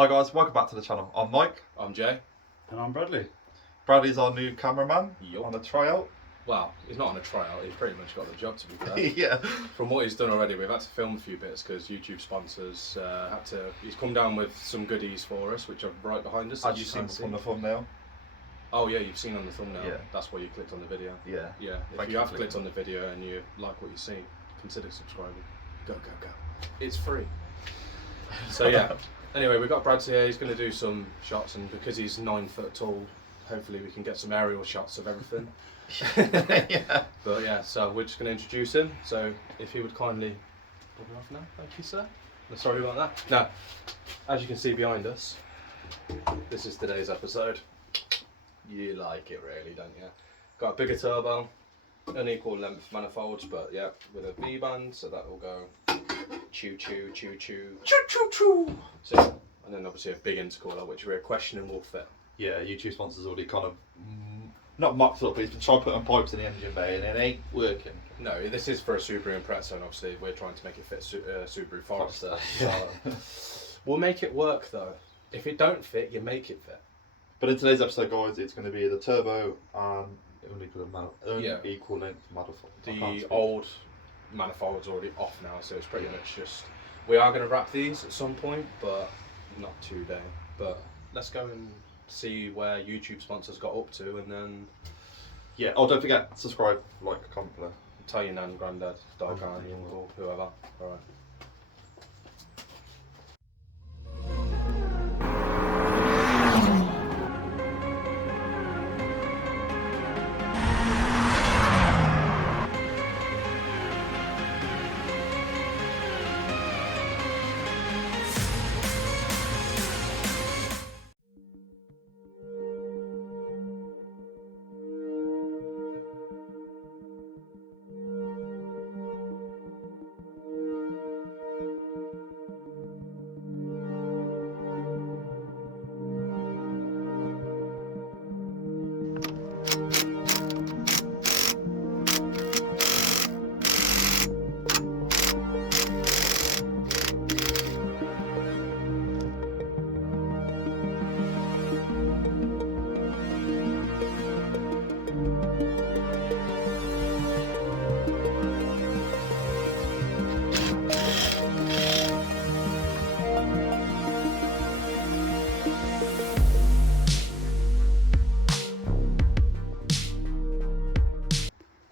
Hi guys, welcome back to the channel. I'm Mike. I'm Jay. And I'm Bradley. Bradley's our new cameraman Yup. on the tryout. Well, he's not on a tryout, he's pretty much got the job, to be fair. Yeah. From what he's done already, we've had to film a few bits because YouTube sponsors he's come down with some goodies for us, which are right behind us. As you seen from the thumbnail. Oh yeah, you've seen on the thumbnail. Yeah. That's why you clicked on the video. Yeah. Yeah. If you have clicked on the video and you like what you see, consider subscribing. Go. It's free. So yeah. Anyway, we've got Brad here. He's going to do some shots, and because he's 9 foot tall, hopefully we can get some aerial shots of everything. Yeah. But yeah, so we're just going to introduce him. So if he would kindly put me off now, thank you, sir. No, sorry about that. Now, as you can see behind us, this is today's episode. You like it really, don't you? Got a bigger turbo, unequal length manifolds, but yeah, with a V-band, so that will go choo choo choo choo choo choo choo. So, and then obviously a big intercooler, which we're questioning will fit. Yeah, YouTube sponsors already kind of not mucked up, but he's been trying to put pipes in the engine bay and it ain't working. No, this is for a Subaru Impreza, and obviously we're trying to make it fit Subaru Forester. Yeah. So we'll make it work though. If it don't fit, you make it fit. But in today's episode, guys, it's going to be the turbo and unequal length manifold. The old manifold's already off now, so it's pretty much just. We are going to wrap these at some point, but not today. But let's go and see where YouTube sponsors got up to, and then Yeah. Oh, don't forget, subscribe, like, comment below. tell your nan, granddad, dad, guardian, or whoever. All right.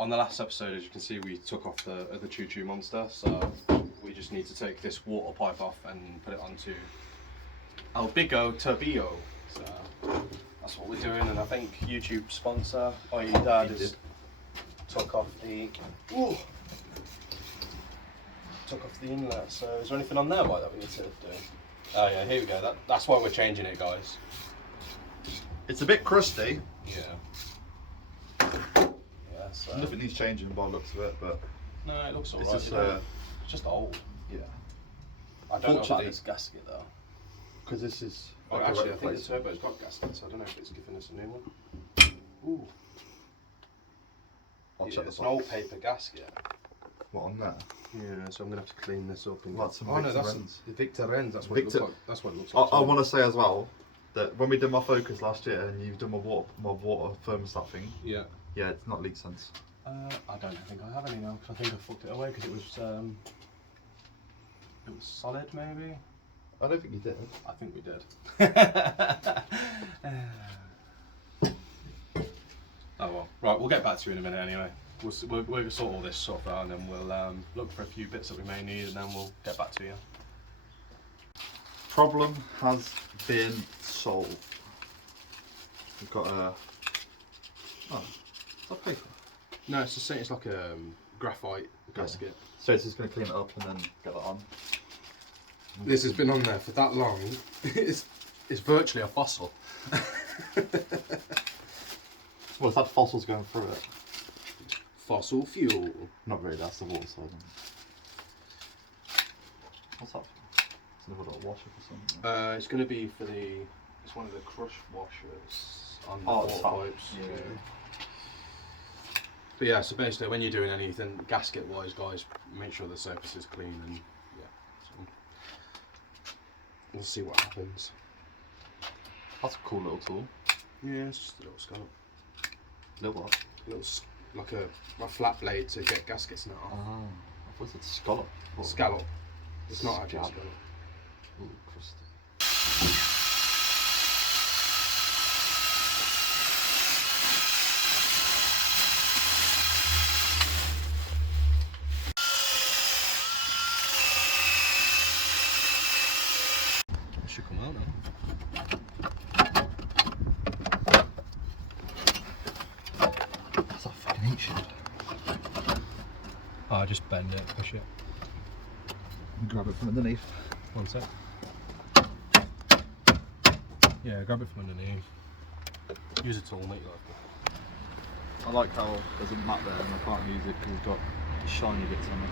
On the last episode, as you can see, we took off the Choo Choo Monster, so we just need to take this water pipe off and put it onto El Bigo Turbillo. So that's what we're doing, and I think YouTube sponsor, i.e. Dad, has took off the inlet. So is there anything on there that we need to do? Oh yeah, here we go. That's why we're changing it, guys. It's a bit crusty. Yeah. So. Nothing needs changing by the looks of it, but No, it looks alright. it's It's just old. yeah. I don't know about this gasket though. Because this is. Oh, like actually, a I think the place. turbo's got gaskets. I don't know if it's giving us a new one. Ooh. I'll Yeah, check it's the an box. old paper gasket. What on there? Yeah, so I'm gonna have to clean this up. Well, that's some oh no, Victor that's Renz. the Victor Renz. That's what Victor- it looks like. That's what it looks I like. want to say as well that when we did my Focus last year and you've done my water thermostat thing, Yeah. yeah, it's not leak sense. I don't think I have any now because I think I fucked it away because it was solid maybe. I don't think you did. I think we did. Oh well. Right, we'll get back to you in a minute anyway. We'll sort all this stuff out and then we'll look for a few bits that we may need and then we'll get back to you. Problem has been solved. We've got a. Oh, is that paper? No, it's just it's like a graphite gasket. So it's just going to clean it up and then get that on. This has been on there for that long. it's virtually a fossil. Well, it's had fossils going through it. Fossil fuel. Not really, that's the water side. What's that for? It's another little washer for something. It's going to be for it's one of the crush washers on the it's water pipes. Yeah. But yeah, so basically when you're doing anything gasket wise, guys, make sure the surface is clean and yeah. So. we'll see what happens. That's a cool little tool. Yeah, it's just a little scallop. Little what? Like a flat blade to get gaskets now. Ah, I thought it was a scallop. Scallop. It's not actually a Scallop. scallop. Ooh, crusty. It should come out now. That's a fucking heat shield. Oh, just bend it, push it. Grab it from underneath. One sec. Yeah, grab it from underneath. Use a tool, make life. I like how there's a mat there and I can't use it because it's got shiny bits on it.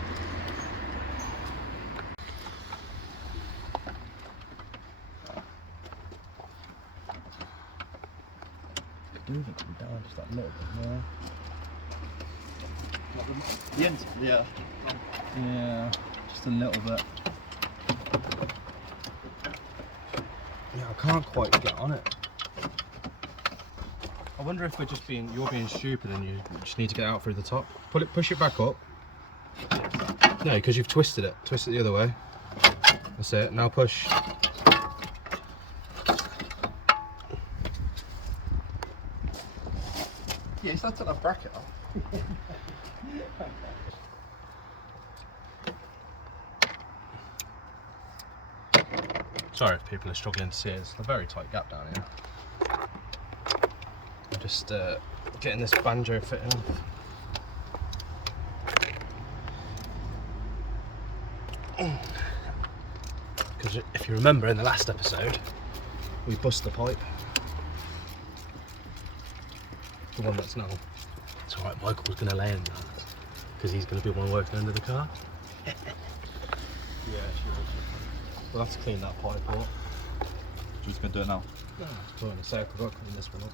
Move it down just that little bit more. The end, yeah. Yeah, just a little bit. Yeah, I can't quite get on it. I wonder if you're being stupid and you just need to get out through the top. Push it back up. No, because you've twisted it. Twist it the other way. That's it. Now push. Yeah, you start to take that bracket off. Sorry if people are struggling to see it. It's a very tight gap down here. I'm just getting this banjo fitting off. Because if you remember in the last episode, we bust the pipe. The one that's now. It's alright, Michael's going to lay in that. Because he's going to be the one working under the car. Yeah, she will. We'll have to clean that pipe up. Just gonna do it now. No, it's in a sec, I've got to clean this one up.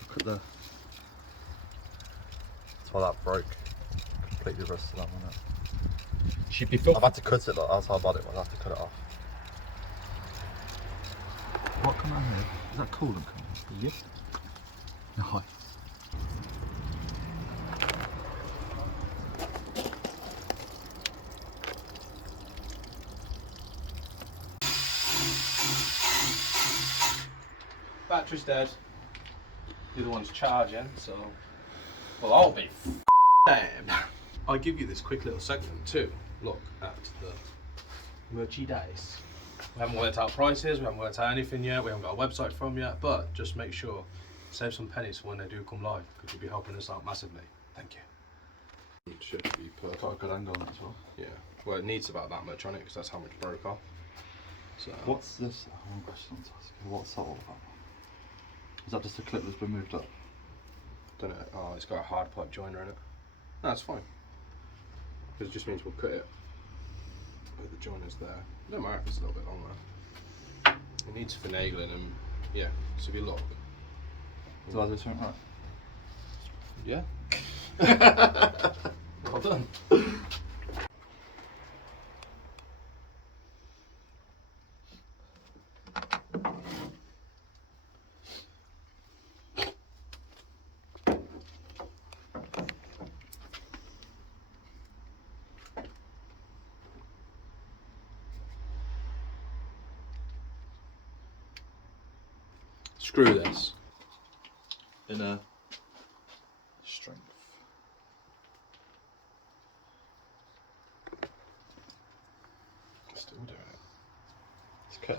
Look at the. That's why that broke. Completely rusted that one. She'd be filthy. I've had to cut it, like, that's how bad it was. I had to cut it off. What come on here? Is that coolant coming? Yep. No. Battery's dead. The other one's charging, so. Well, I'll be damned. I'll give you this quick little segment to look at the merchandise. We haven't worked out prices, we haven't worked out anything yet, we haven't got a website from yet, but just make sure, save some pennies for when they do come live, because you'll be helping us out massively. Thank you. It should be perfect. Got a good angle on it as well. Yeah, well, it needs about that much on it, because that's how much broke off. So. What's this? One question to ask you. What's that all about? Is that just a clip that's been moved up? Don't know. Oh, it's got a hard pipe joiner in it. No, it's fine. Because it just means we'll cut it where the joiner's there. No matter if it's a little bit longer. It needs finagling and yeah. So if you look. So I do something right? Yeah. Well done. Screw this. Inner strength. Still doing it. It's okay.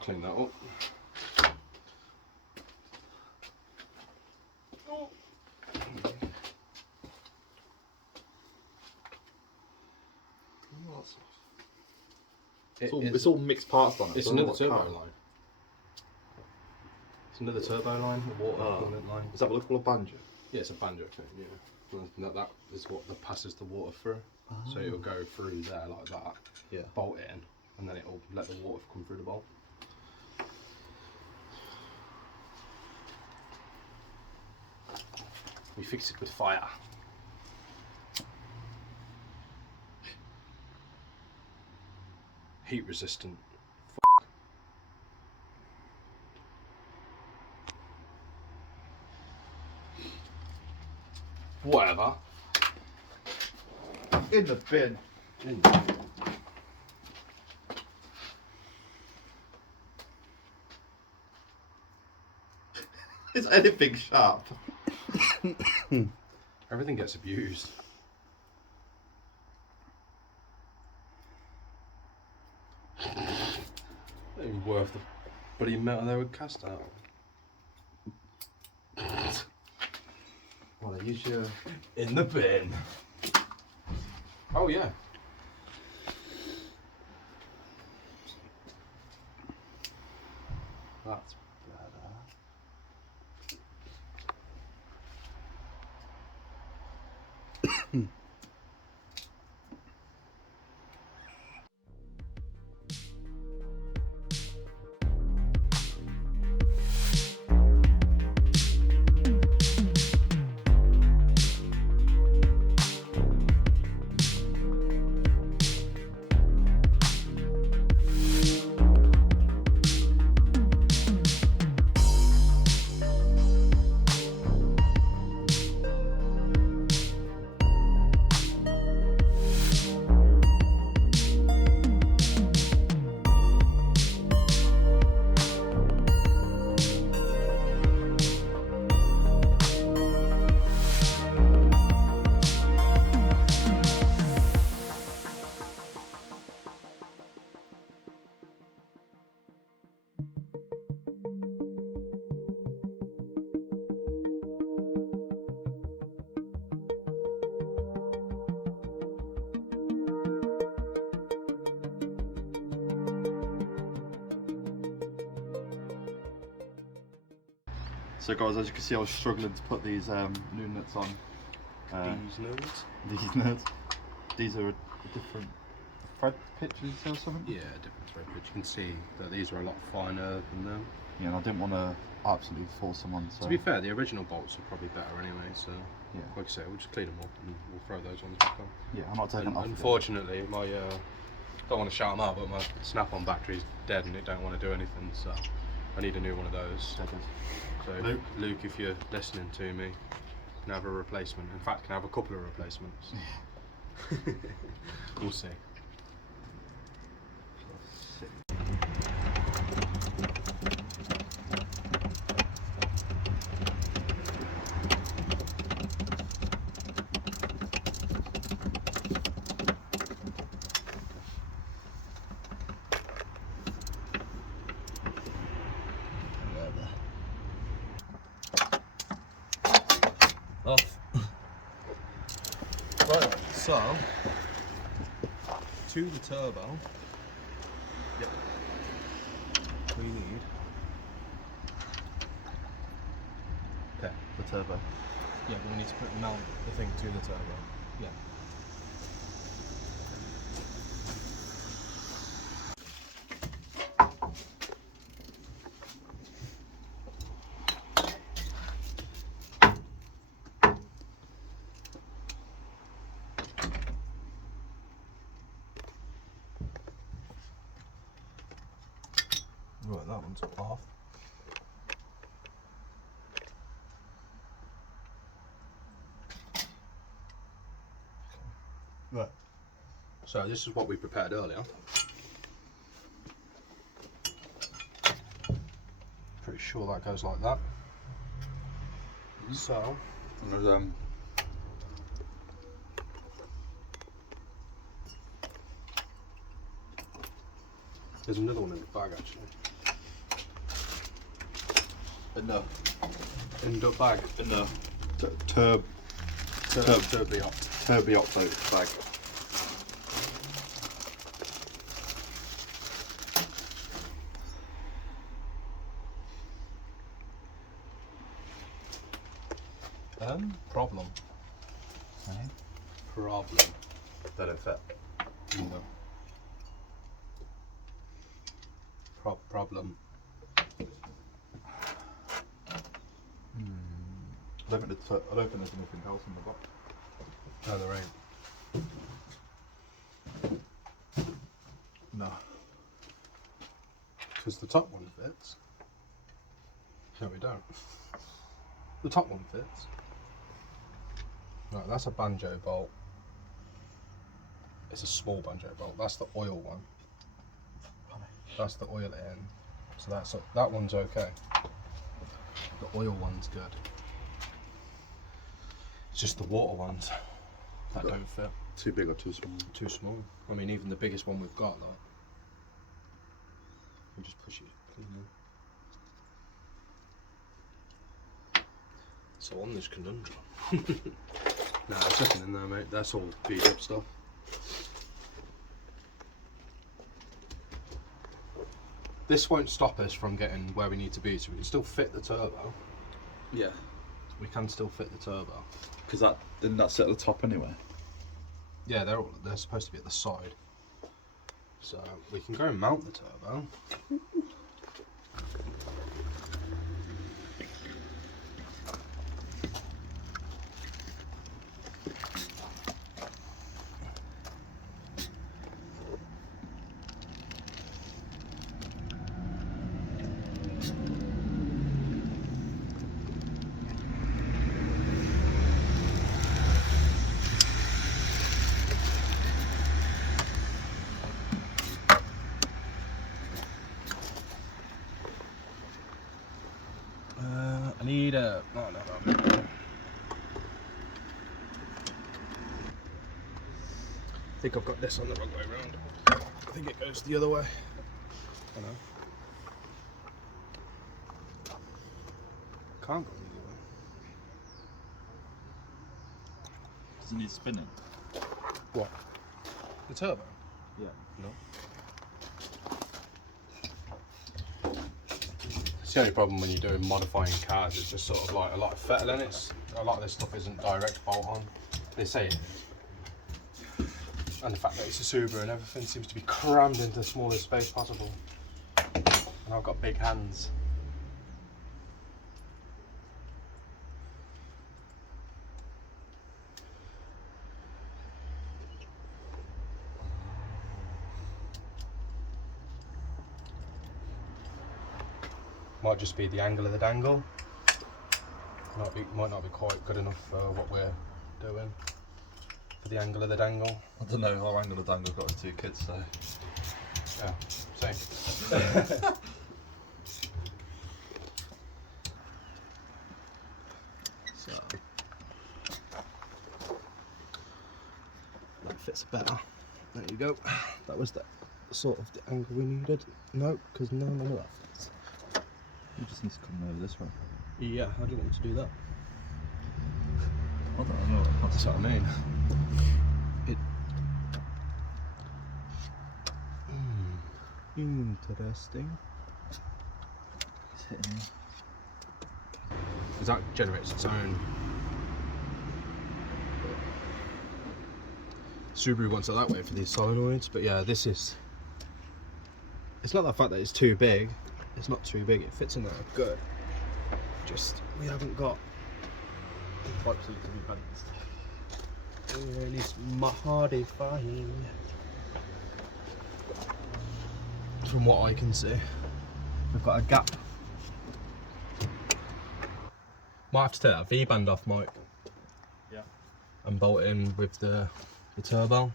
Clean that up. It's all mixed parts on it. It's so another all turbo car. line. It's another turbo line, a water coolant line. Is that what they call a banjo? Yeah, it's a banjo thing, yeah. And that is what passes the water through. So it'll go through there like that, Yeah. bolt it in, and then it'll let the water come through the bolt. We fix it with fire. heat resistant. Whatever. In the bin. Is anything sharp? Everything gets abused. Not even worth the bloody metal they would cast out. Well, they use you in the bin. Oh yeah. That's better. So guys, as you can see, I was struggling to put these new nuts on. These nuts? These nuts. These are a different thread pitch, did you say, or something? Yeah, different thread pitch. You can see that these are a lot finer than them. Yeah, and I didn't want to absolutely force them on. So. To be fair, the original bolts are probably better anyway, so yeah, like I say, we'll just clean them up and we'll throw those ones back on. Yeah, I'm not taking them off. Unfortunately, my don't want to shout them out, but my snap-on battery is dead and it don't want to do anything, so I need a new one of those. So Luke, if you're listening to me, can have a replacement. In fact, can have a couple of replacements. We'll see. Off. Right, so to the turbo, yep, we need the turbo. Yeah, but we need to mount the thing to the turbo. Yeah. Right, that one's off. Right. So this is what we prepared earlier. Pretty sure that goes like that. So, And there's another one in the bag actually. no. In the bag. No. Turbo bag. Problem. Okay. Problem. That it fit. No. Problem. I don't think there's anything else in the box. No, there ain't. No. because the top one fits. No, we don't. The top one fits. Right, that's a banjo bolt. It's a small banjo bolt. That's the oil one. That's the oil in. So that one's okay. The oil one's good. It's just the water ones that don't fit. Too big or too small? Too small. I mean, even the biggest one we've got, like, you just push it clean in. So on this conundrum. Nah, there's nothing in there, mate. That's all beat up stuff. This won't stop us from getting where we need to be, so we can still fit the turbo. Yeah. We can still fit the turbo. Because didn't that sit at the top anyway? Yeah, they're supposed to be at the side. So we can go and mount the turbo. I need a... Oh, no. I think I've got this on the wrong way round. I think it goes the other way. I know. Can't go the other way. Does it need spinning? What? The turbo? Yeah. No. It's the only problem when you're doing modifying cars. It's just sort of like a lot of fettle in it. A lot of this stuff isn't direct bolt on. They say it is. And the fact that it's a Subaru and everything seems to be crammed into the smallest space possible. And I've got big hands. Might just be the angle of the dangle. Might not be quite good enough for what we're doing. For the angle of the dangle. I don't know, our angle of the dangle got 2 kids, so... Yeah, same. So... that fits better. There you go. That was the sort of the angle we needed. No, because none of that fits. You just need to come over this way. Yeah, how do you want me to do that? I don't know. That's what I mean. Interesting. It's hitting me. Because that generates its own. Subaru wants it that way for these solenoids, but yeah, this is. It's not the fact that it's too big. It's not too big. It fits in there good. Just we haven't got the pipes that can be balanced. Really modifying. From what I can see, we've got a gap. Might have to take that V-band off, Mike. Yeah. And bolt it in with the turbo.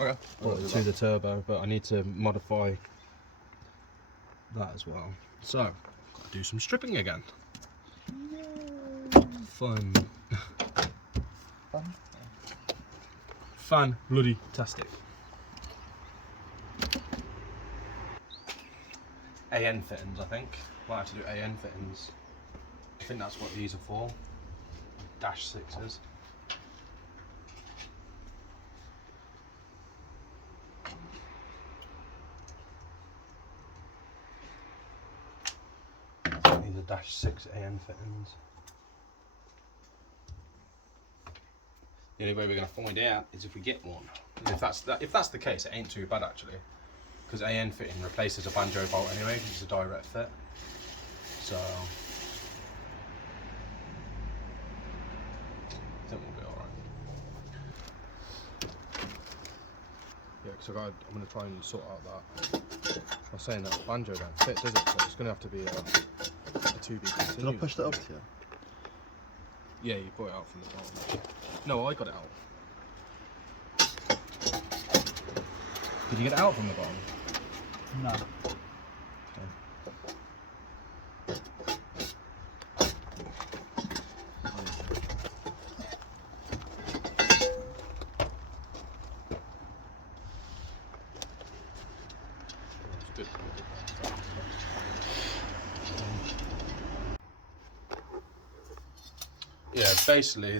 Okay. Bolt it to the turbo, but I need to modify that as well. So, got to do some stripping again. Fun. Fun. Bloody tastic. AN fittings, I think. Might have to do AN fittings. I think that's what these are for. Dash 6s. These are dash 6 AN fittings. The only way we're going to find out is if we get one. And if that's the case, it ain't too bad actually. Because AN fitting replaces a banjo bolt anyway, because it's a direct fit. So I think we'll be alright. Yeah, because I'm going to try and sort out that was saying that banjo don't fit, does it? So it's going to have to be a to be continued. Did I push that up to you? Yeah, you brought it out from the bottom. No, I got it out. Did you get it out from the bottom? No. Yeah, basically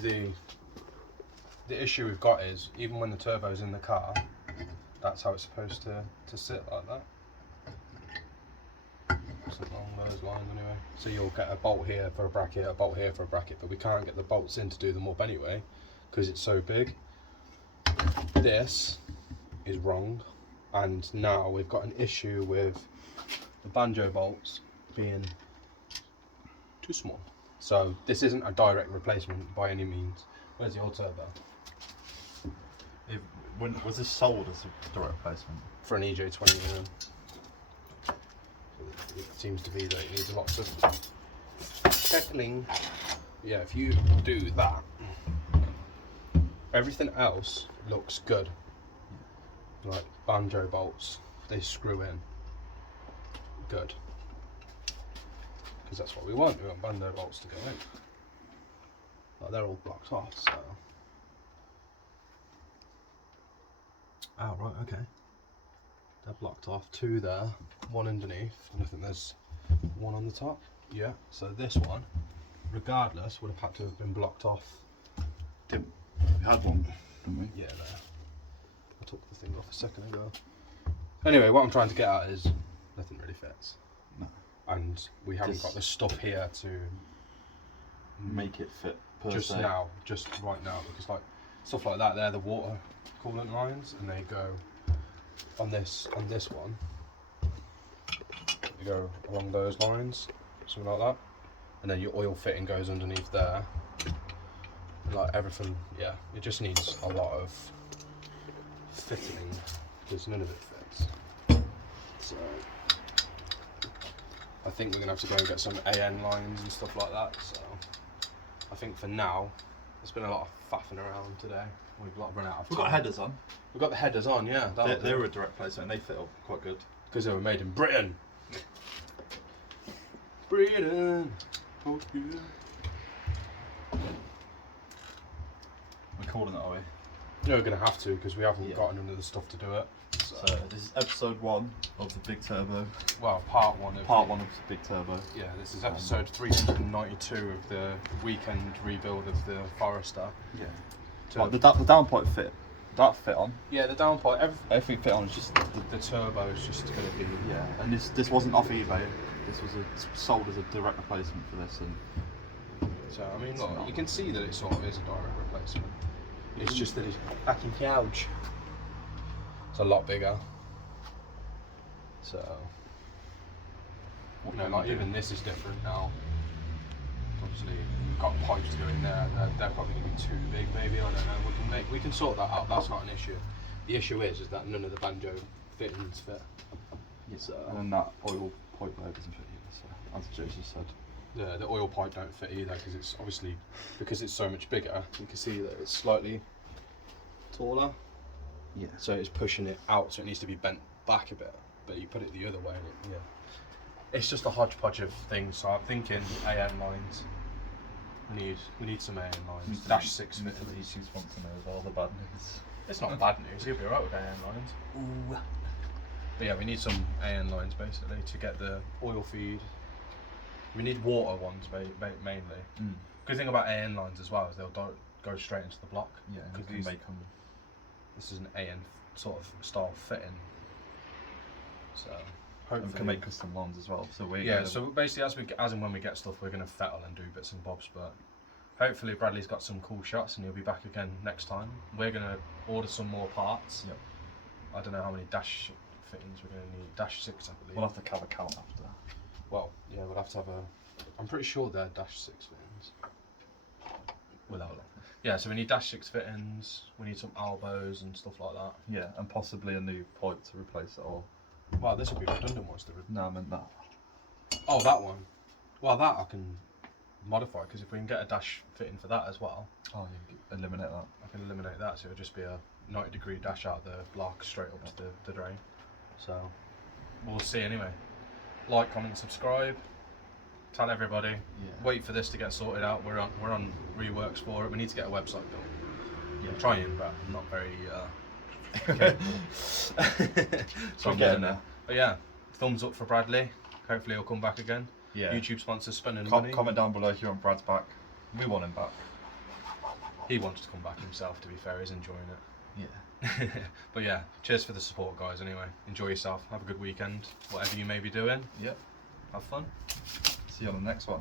the issue we've got is even when the turbo's in the car, that's how it's supposed to sit like that. Something along those lines anyway. So you'll get a bolt here for a bracket, a bolt here for a bracket, but we can't get the bolts in to do them up anyway because it's so big. This is wrong, and now we've got an issue with the banjo bolts being too small. So this isn't a direct replacement by any means. Where's the old turbo? When was this sold as a direct replacement? For an EJ20, it seems to be that it needs lots of settling. Yeah, if you do that, everything else looks good. Like banjo bolts, they screw in good. Because that's what we want. We want banjo bolts to go in. Like they're all blocked off, so. Oh, right, okay. They're blocked off. Two there, one underneath, and I think there's one on the top. Yeah, so this one, regardless, would have had to have been blocked off. We had one, didn't we? Yeah, there. I took the thing off a second ago. Anyway, what I'm trying to get at is nothing really fits. No. And we haven't got the stuff here to make it fit per just se. now, just right now, because like stuff like that, they're the water coolant lines, and they go on this one. You go along those lines, something like that, and then your oil fitting goes underneath there. Like everything, yeah, it just needs a lot of fitting because none of it fits. So I think we're gonna have to go and get some AN lines and stuff like that. So I think for now, there's been a lot of faffing around today. We've run out of time. We've got headers on. We've got the headers on, yeah. They were a direct replacement and they fit up quite good. Because they were made in Britain. Britain. Oh, yeah. We're calling it, are we? Yeah, we're going to have to because we haven't got none of the stuff to do it. So this is episode 1 of the Big Turbo. Well, part 1 of Part 1 of the Big Turbo. Yeah, this is episode 392 of the weekend rebuild of the Forester. Yeah. Like the downpipe fit. That fit on. Yeah, the downpipe, everything fit on. Is just the turbo is just going to be. Yeah, and this wasn't off eBay. This was sold as a direct replacement for this, and so I mean, look, you can see that it sort of is a direct replacement. It's just that it's fucking huge. It's a lot bigger. So, you know, like even this is different now. Obviously, we've got pipes to go in there. They're probably going to be too big, maybe. I don't know. We can sort that out. That's not an issue. The issue is that none of the banjo fittings fit. Yeah, so, and then that oil pipe there doesn't fit either. So, as Jason said. Yeah, the oil pipe don't fit either because it's obviously it's so much bigger. You can see that it's slightly taller. Yeah. So it's pushing it out, so it needs to be bent back a bit. But you put it the other way, and it's just a hodgepodge of things. So I'm thinking AN lines. We need some AN lines. Dash 6 fit. The issues want to know as well the bad news. It's not bad news. You'll be alright with AN lines. Ooh. But yeah, we need some AN lines basically to get the oil feed. We need water ones mainly. Good thing about AN lines as well is they'll go straight into the block. Yeah, you can make them. This is an AN sort of style fitting. So hopefully we can make custom lines as well. So so basically as and when we get stuff, we're going to fettle and do bits and bobs. But hopefully Bradley's got some cool shots and he'll be back again next time. We're going to order some more parts. Yep. I don't know how many dash fittings we're going to need. Dash 6, I believe. We'll have to have a count after. Well, yeah, we'll have to have I'm pretty sure they're dash 6 fittings. Without it. Yeah, so we need dash 6 fittings, we need some elbows and stuff like that. Yeah, and possibly a new pipe to replace it all. Well, this would be redundant ones. No, I meant that. Oh, that one. Well, that I can modify because if we can get a dash fitting for that as well. Oh, you can eliminate that. I can eliminate that, so it'll just be a 90-degree dash out the block straight up to the drain. So we'll see anyway. Like, comment, subscribe. Tell everybody. Yeah. Wait for this to get sorted out. We're on reworks for it. We need to get a website built. Yeah. I'm trying, but I'm not very capable. So I'm getting there. But yeah, thumbs up for Bradley. Hopefully he'll come back again. Yeah. YouTube sponsors spending money. Comment down below if you want Brad's back. We want him back. He wants to come back himself, to be fair. He's enjoying it. Yeah. But yeah, cheers for the support, guys. Anyway, enjoy yourself. Have a good weekend. Whatever you may be doing. Yep. Have fun. See you on the next one.